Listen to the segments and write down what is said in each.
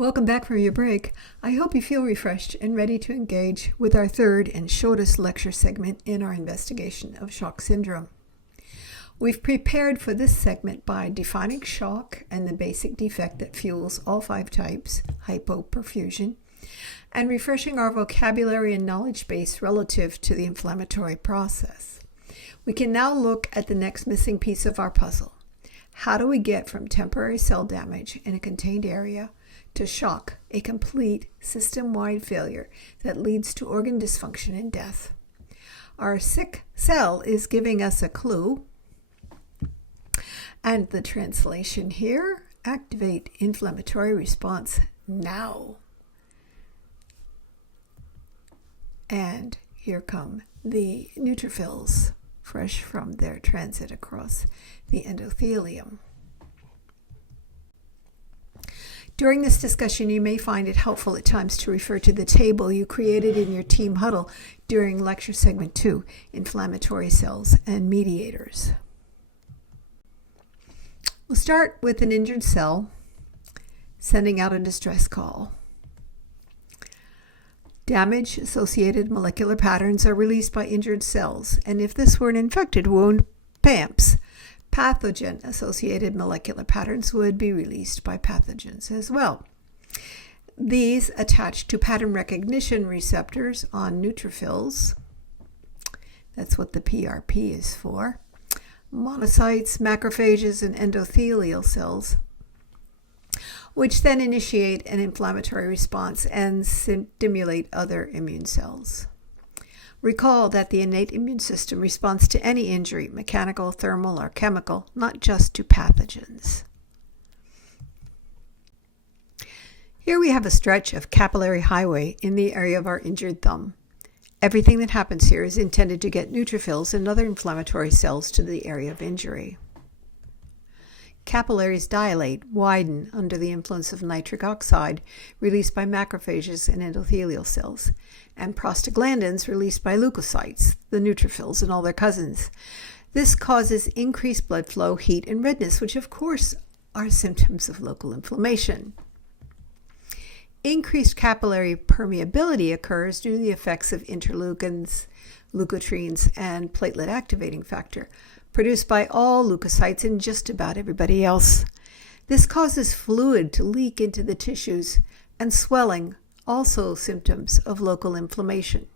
Welcome back from your break. I hope you feel refreshed and ready to engage with our third and shortest lecture segment in our investigation of shock syndrome. We've prepared for this segment by defining shock and the basic defect that fuels all 5 types, hypoperfusion, and refreshing our vocabulary and knowledge base relative to the inflammatory process. We can now look at the next missing piece of our puzzle. How do we get from temporary cell damage in a contained area to shock, a complete system-wide failure that leads to organ dysfunction and death? Our sick cell is giving us a clue, and the translation here, activate inflammatory response now. And here come the neutrophils, fresh from their transit across the endothelium. During this discussion, you may find it helpful at times to refer to the table you created in your team huddle during lecture segment 2, inflammatory cells and mediators. We'll start with an injured cell sending out a distress call. Damage-associated molecular patterns are released by injured cells, and if this were an infected wound, PAMPs, pathogen-associated molecular patterns, would be released by pathogens as well. These attach to pattern recognition receptors on neutrophils. That's what the PRP is for. Monocytes, macrophages, and endothelial cells, which then initiate an inflammatory response and stimulate other immune cells. Recall that the innate immune system responds to any injury, mechanical, thermal, or chemical, not just to pathogens. Here we have a stretch of capillary highway in the area of our injured thumb. Everything that happens here is intended to get neutrophils and other inflammatory cells to the area of injury. Capillaries dilate, widen under the influence of nitric oxide released by macrophages and endothelial cells, and prostaglandins released by leukocytes, the neutrophils and all their cousins. This causes increased blood flow, heat, and redness, which of course are symptoms of local inflammation. Increased capillary permeability occurs due to the effects of interleukins, leukotrienes, and platelet activating factor, produced by all leukocytes and just about everybody else. This causes fluid to leak into the tissues, and swelling, also symptoms of local inflammation.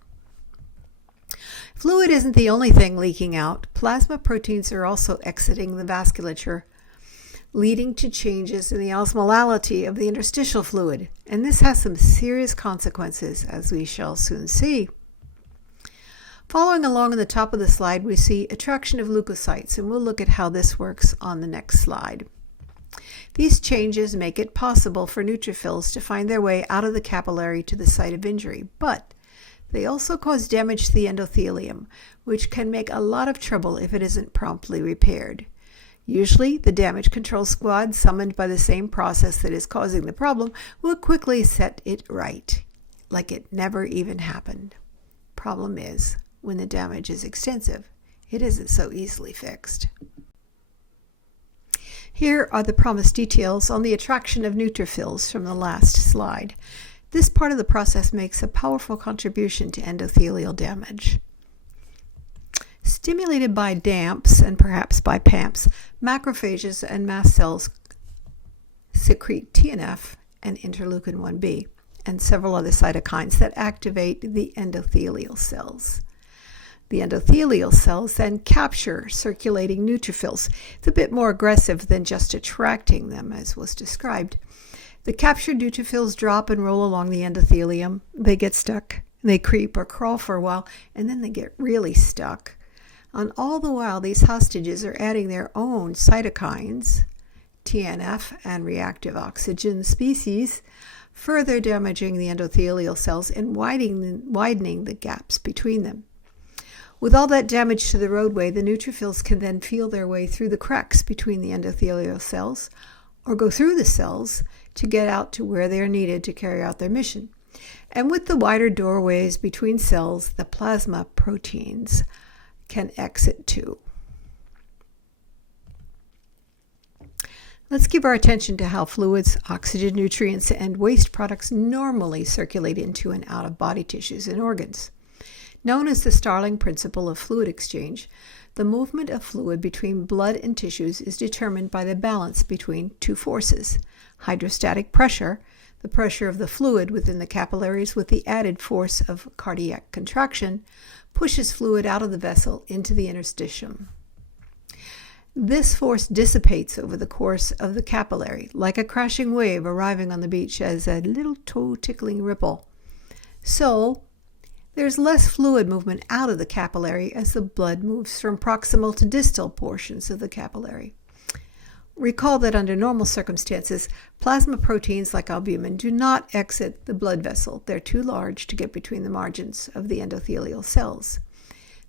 Fluid isn't the only thing leaking out. Plasma proteins are also exiting the vasculature, leading to changes in the osmolality of the interstitial fluid, and this has some serious consequences, as we shall soon see. Following along on the top of the slide, we see attraction of leukocytes, and we'll look at how this works on the next slide. These changes make it possible for neutrophils to find their way out of the capillary to the site of injury, but they also cause damage to the endothelium, which can make a lot of trouble if it isn't promptly repaired. Usually, the damage control squad, summoned by the same process that is causing the problem, will quickly set it right, like it never even happened. Problem is, when the damage is extensive, it isn't so easily fixed. Here are the promised details on the attraction of neutrophils from the last slide. This part of the process makes a powerful contribution to endothelial damage. Stimulated by DAMPs and perhaps by PAMPs, macrophages and mast cells secrete TNF and interleukin-1b and several other cytokines that activate the endothelial cells. The endothelial cells then capture circulating neutrophils. It's a bit more aggressive than just attracting them, as was described. The captured neutrophils drop and roll along the endothelium. They get stuck. They creep or crawl for a while, and then they get really stuck. And all the while, these hostages are adding their own cytokines, TNF and reactive oxygen species, further damaging the endothelial cells and widening the gaps between them. With all that damage to the roadway, the neutrophils can then feel their way through the cracks between the endothelial cells, or go through the cells to get out to where they are needed to carry out their mission. And with the wider doorways between cells, the plasma proteins can exit too. Let's give our attention to how fluids, oxygen, nutrients, and waste products normally circulate into and out of body tissues and organs. Known as the Starling principle of fluid exchange, the movement of fluid between blood and tissues is determined by the balance between two forces: hydrostatic pressure, the pressure of the fluid within the capillaries with the added force of cardiac contraction, pushes fluid out of the vessel into the interstitium. This force dissipates over the course of the capillary, like a crashing wave arriving on the beach as a little toe-tickling ripple. So, there's less fluid movement out of the capillary as the blood moves from proximal to distal portions of the capillary. Recall that under normal circumstances, plasma proteins like albumin do not exit the blood vessel. They're too large to get between the margins of the endothelial cells.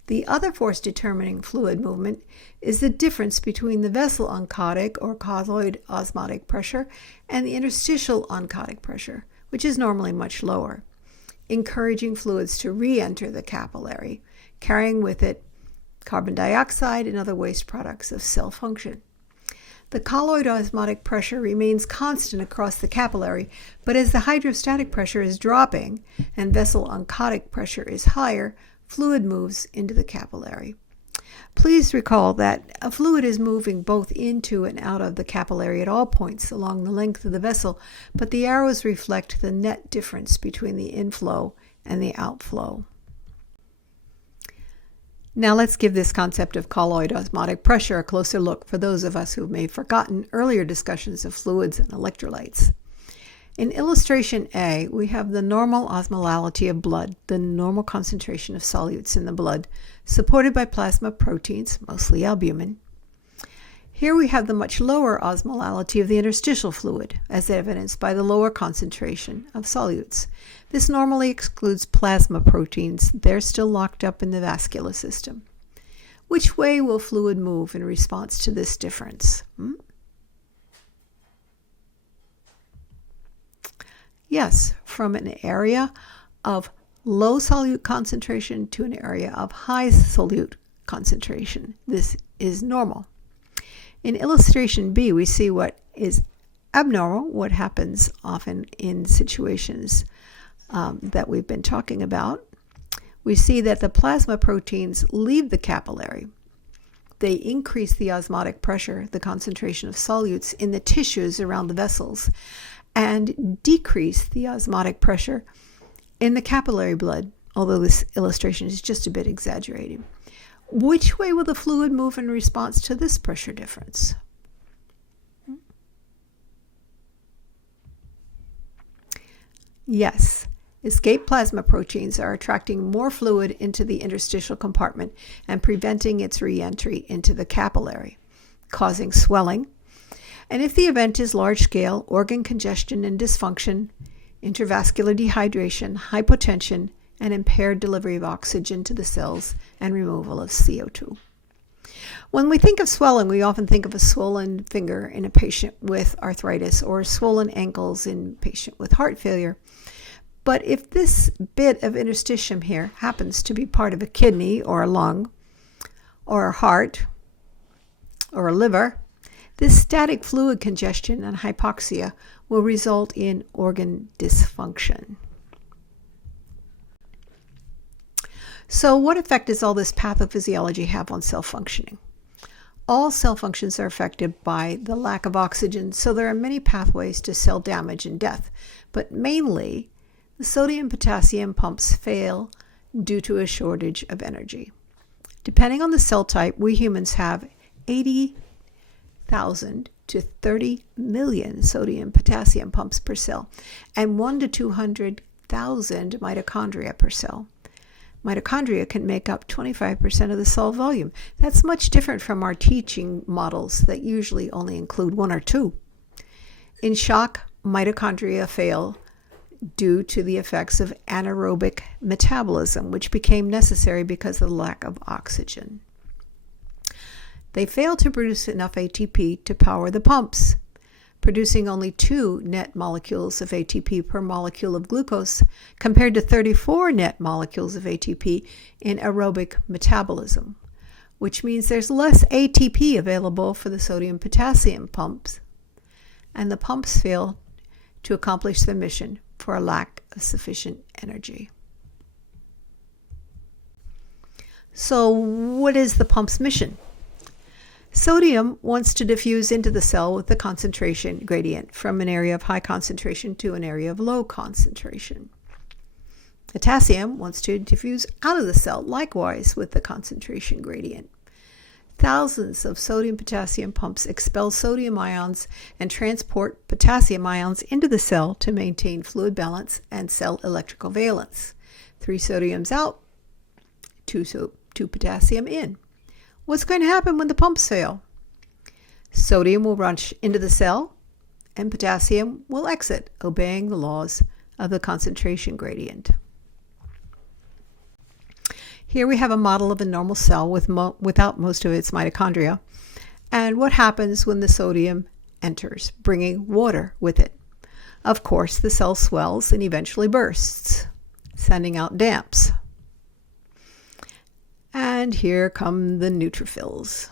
The other force determining fluid movement is the difference between the vessel oncotic or colloid osmotic pressure and the interstitial oncotic pressure, which is normally much lower, encouraging fluids to re-enter the capillary, carrying with it carbon dioxide and other waste products of cell function. The colloid osmotic pressure remains constant across the capillary, but as the hydrostatic pressure is dropping and vessel oncotic pressure is higher, fluid moves into the capillary. Please recall that a fluid is moving both into and out of the capillary at all points along the length of the vessel, but the arrows reflect the net difference between the inflow and the outflow. Now let's give this concept of colloid osmotic pressure a closer look for those of us who may have forgotten earlier discussions of fluids and electrolytes. In illustration A, we have the normal osmolality of blood, the normal concentration of solutes in the blood, supported by plasma proteins, mostly albumin. Here we have the much lower osmolality of the interstitial fluid, as evidenced by the lower concentration of solutes. This normally excludes plasma proteins. They're still locked up in the vascular system. Which way will fluid move in response to this difference? Yes, from an area of low solute concentration to an area of high solute concentration. This is normal. In illustration B, we see what is abnormal, what happens often in situations that we've been talking about. We see that the plasma proteins leave the capillary. They increase the osmotic pressure, the concentration of solutes in the tissues around the vessels, and decrease the osmotic pressure in the capillary blood, although this illustration is just a bit exaggerated. Which way will the fluid move in response to this pressure difference? Yes, escape plasma proteins are attracting more fluid into the interstitial compartment and preventing its re-entry into the capillary, causing swelling. And if the event is large-scale, organ congestion and dysfunction, intravascular dehydration, hypotension, and impaired delivery of oxygen to the cells and removal of CO2. When we think of swelling, we often think of a swollen finger in a patient with arthritis or swollen ankles in a patient with heart failure. But if this bit of interstitium here happens to be part of a kidney or a lung or a heart or a liver, this static fluid congestion and hypoxia will result in organ dysfunction. So what effect does all this pathophysiology have on cell functioning? All cell functions are affected by the lack of oxygen, so there are many pathways to cell damage and death, but mainly the sodium-potassium pumps fail due to a shortage of energy. Depending on the cell type, we humans have 80,000 to 30 million sodium-potassium pumps per cell and 1 to 200,000 mitochondria per cell. Mitochondria can make up 25% of the cell volume. That's much different from our teaching models that usually only include 1 or 2. In shock, mitochondria fail due to the effects of anaerobic metabolism, which became necessary because of the lack of oxygen. They fail to produce enough ATP to power the pumps, producing only 2 net molecules of ATP per molecule of glucose compared to 34 net molecules of ATP in aerobic metabolism, which means there's less ATP available for the sodium-potassium pumps and the pumps fail to accomplish their mission for a lack of sufficient energy. So what is the pump's mission? Sodium wants to diffuse into the cell with the concentration gradient from an area of high concentration to an area of low concentration. Potassium wants to diffuse out of the cell, likewise with the concentration gradient. Thousands of sodium-potassium pumps expel sodium ions and transport potassium ions into the cell to maintain fluid balance and cell electrical valence. 3 sodiums out, 2 potassium in. What's going to happen when the pumps fail? Sodium will rush into the cell and potassium will exit, obeying the laws of the concentration gradient. Here we have a model of a normal cell without most of its mitochondria, and what happens when the sodium enters, bringing water with it. Of course, the cell swells and eventually bursts, sending out damps. And here come the neutrophils.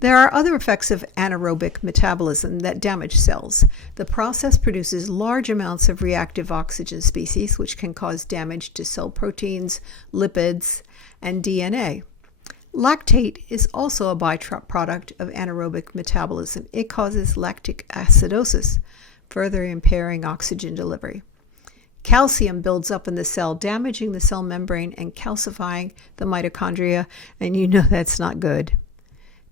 There are other effects of anaerobic metabolism that damage cells. The process produces large amounts of reactive oxygen species, which can cause damage to cell proteins, lipids, and DNA. Lactate is also a byproduct of anaerobic metabolism. It causes lactic acidosis, further impairing oxygen delivery. Calcium builds up in the cell, damaging the cell membrane and calcifying the mitochondria, and you know that's not good.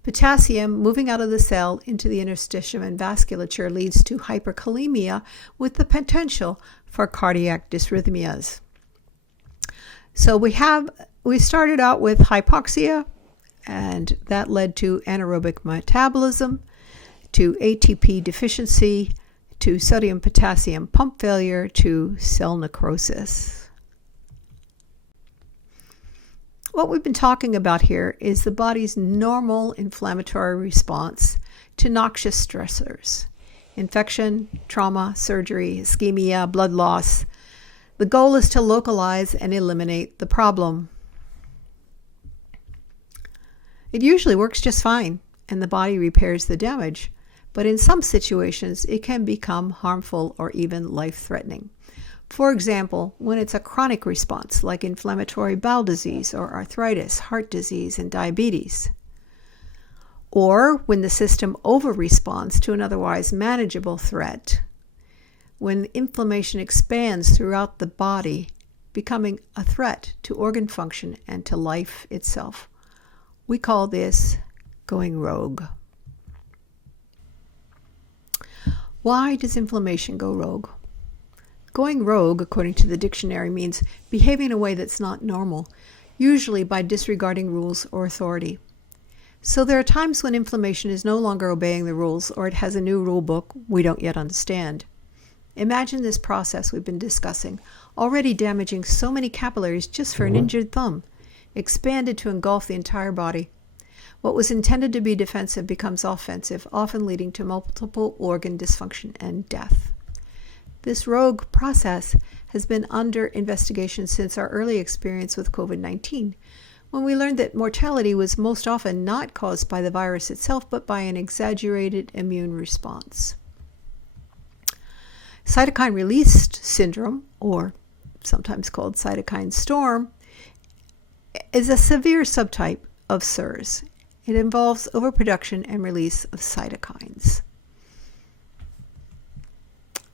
Potassium moving out of the cell into the interstitium and vasculature leads to hyperkalemia with the potential for cardiac dysrhythmias. So we started out with hypoxia, and that led to anaerobic metabolism, to ATP deficiency, to sodium-potassium pump failure, to cell necrosis. What we've been talking about here is the body's normal inflammatory response to noxious stressors. Infection, trauma, surgery, ischemia, blood loss. The goal is to localize and eliminate the problem. It usually works just fine, and the body repairs the damage, but in some situations it can become harmful or even life-threatening. For example, when it's a chronic response like inflammatory bowel disease or arthritis, heart disease, and diabetes. Or when the system over-responds to an otherwise manageable threat. When inflammation expands throughout the body, becoming a threat to organ function and to life itself. We call this going rogue. Why does inflammation go rogue? Going rogue, according to the dictionary, means behaving in a way that's not normal, usually by disregarding rules or authority. So there are times when inflammation is no longer obeying the rules, or it has a new rule book we don't yet understand. Imagine this process we've been discussing, already damaging so many capillaries just for an injured thumb, expanded to engulf the entire body. What was intended to be defensive becomes offensive, often leading to multiple organ dysfunction and death. This rogue process has been under investigation since our early experience with COVID-19, when we learned that mortality was most often not caused by the virus itself, but by an exaggerated immune response. Cytokine release syndrome, or sometimes called cytokine storm, is a severe subtype of SIRS. It involves overproduction and release of cytokines.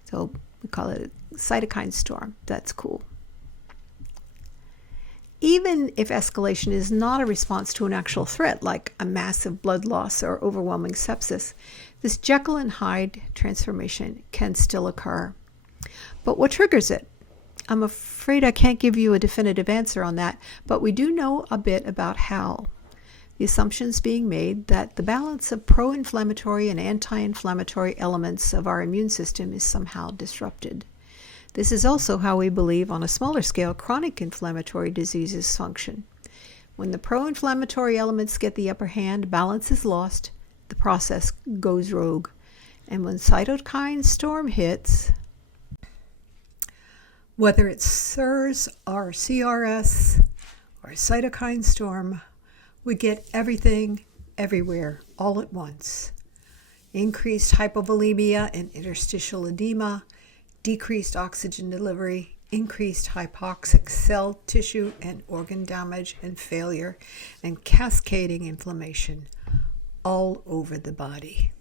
So we call it a cytokine storm. That's cool. Even if escalation is not a response to an actual threat, like a massive blood loss or overwhelming sepsis, this Jekyll and Hyde transformation can still occur. But what triggers it? I'm afraid I can't give you a definitive answer on that, but we do know a bit about how. The assumptions being made that the balance of pro-inflammatory and anti-inflammatory elements of our immune system is somehow disrupted. This is also how we believe, on a smaller scale, chronic inflammatory diseases function. When the pro-inflammatory elements get the upper hand, balance is lost, the process goes rogue. And when cytokine storm hits, whether it's SIRS or CRS or cytokine storm, we get everything, everywhere, all at once. increased hypovolemia and interstitial edema, decreased oxygen delivery, increased hypoxic cell tissue and organ damage and failure, and cascading inflammation all over the body.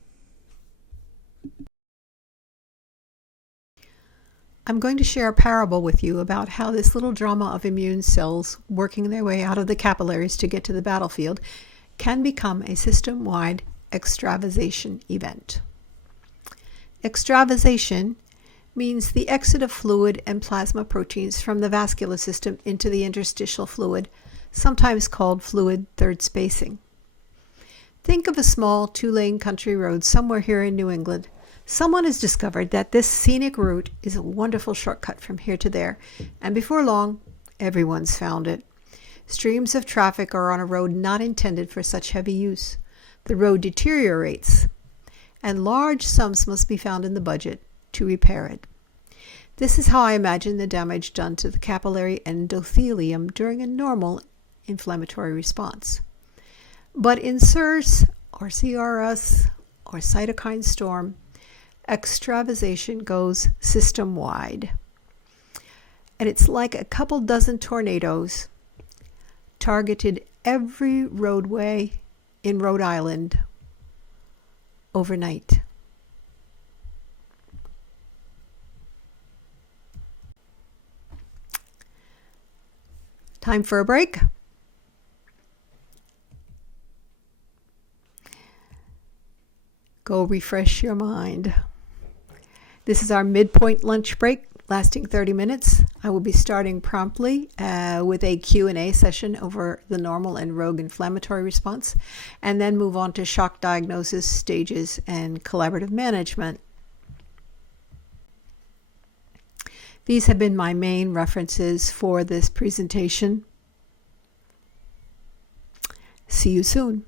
I'm going to share a parable with you about how this little drama of immune cells working their way out of the capillaries to get to the battlefield can become a system-wide extravasation event. Extravasation means the exit of fluid and plasma proteins from the vascular system into the interstitial fluid, sometimes called fluid third spacing. Think of a small two-lane country road somewhere here in New England. Someone has discovered that this scenic route is a wonderful shortcut from here to there, and before long, everyone's found it. Streams of traffic are on a road not intended for such heavy use. The road deteriorates, and large sums must be found in the budget to repair it. This is how I imagine the damage done to the capillary endothelium during a normal inflammatory response. But in CIRS or CRS or cytokine storm, extravasation goes system-wide. And it's like a couple dozen tornadoes targeted every roadway in Rhode Island overnight. Time for a break. Go refresh your mind. This is our midpoint lunch break lasting 30 minutes. I will be starting promptly with a Q&A session over the normal and rogue inflammatory response, and then move on to shock diagnosis, stages, and collaborative management. These have been my main references for this presentation. See you soon.